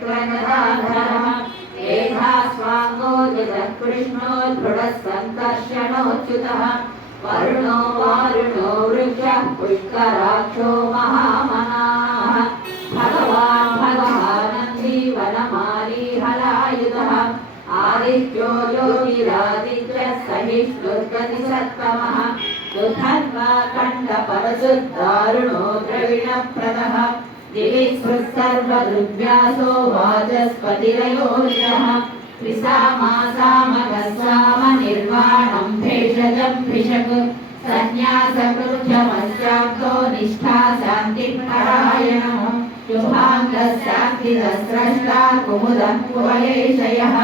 चक्रगदाधरः वेधास्वाङ्गो जगत्कृष्णोद्धृढः सङ्कर्षणोच्युतः वरुणो वारुणो वृक्षः पुष्कराक्षो महामनाः भगवान् भगवानन्दी वनमाली हलायुधः आदित्यो योगिरादित्यः सहिष्णुर्गतिसत्तमः दुधन्वा कण्ठपरशुद्धारुणो द्रविणप्रदः दिवि सर्वदृग्व्यासो वाचस्पतिरयोनिरः त्रिसामासामगस्साम निर्वाणं भेषजं भिषक् सन्न्यासकृत्यमस्याक्तो निष्ठा शान्तिपरायणः शुभाङ्गस्याक्तिदस्रष्टा कुमुदः कुवलेशयः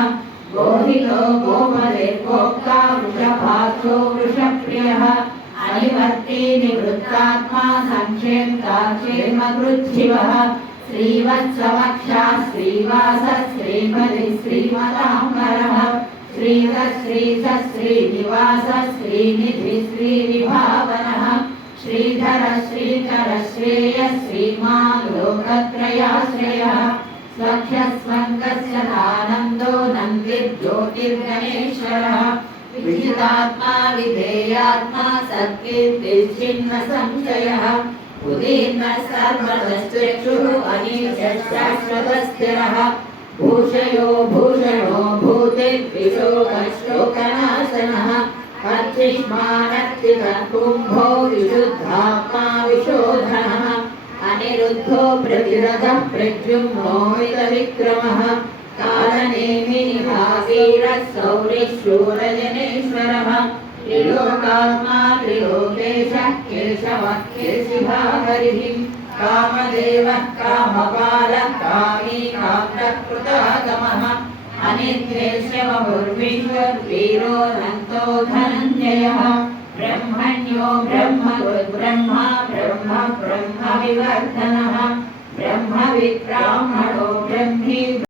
गोहितो गोपतिर्गोक्ता वृषभाक्षो वृषप्रियः अनिवर्ती निवृत्तात्मा संक्षेप्ताक्षेमकृच्छिवः श्रीवत्सवक्षा श्रीवासः श्रीमति श्रीमदाम्बरः श्रीधः श्रीनिवासः श्रीनिधि श्रीविभावनः श्रीधर श्रीकर श्रेयः श्रीमान् लोकत्रयाश्रयः स्वक्षस्वङ्गस्य दानन्दो नन्दिर्ज्योतिर्गणेश्वरः विजितात्मा विधेयात्मा सत्कीर्तिश्चिन्न संशयः उदीर्णः सर्वतश्चक्षुः अनीशश्शाश्वतस्थिरः भूषयो भूषणो भूतिर्विशोकशोकनाशनः अर्चिष्मानर्चितः कुम्भो विशुद्धात्मा विशोधनः अनिरुद्धो प्रतिरथः प्रद्युम्नो मितविक्रमः कालनेमिः भागीरथः सौरिशूरजनेश्वरः त्रिलोकात्मा त्रिलोकेशः केशवः केशिभा हरिः कामदेवः कामपालः कामी काम्यकृतागमः अनिर्देश्यमभुर्विश्ववीरो नन्तो धनञ्जयः ब्रह्मण्यो ब्रह्मगुर्ब्रह्मा ब्रह्म ब्रह्मविवर्धनः ब्रह्मविद्ब्राह्मणो ब्रह्मी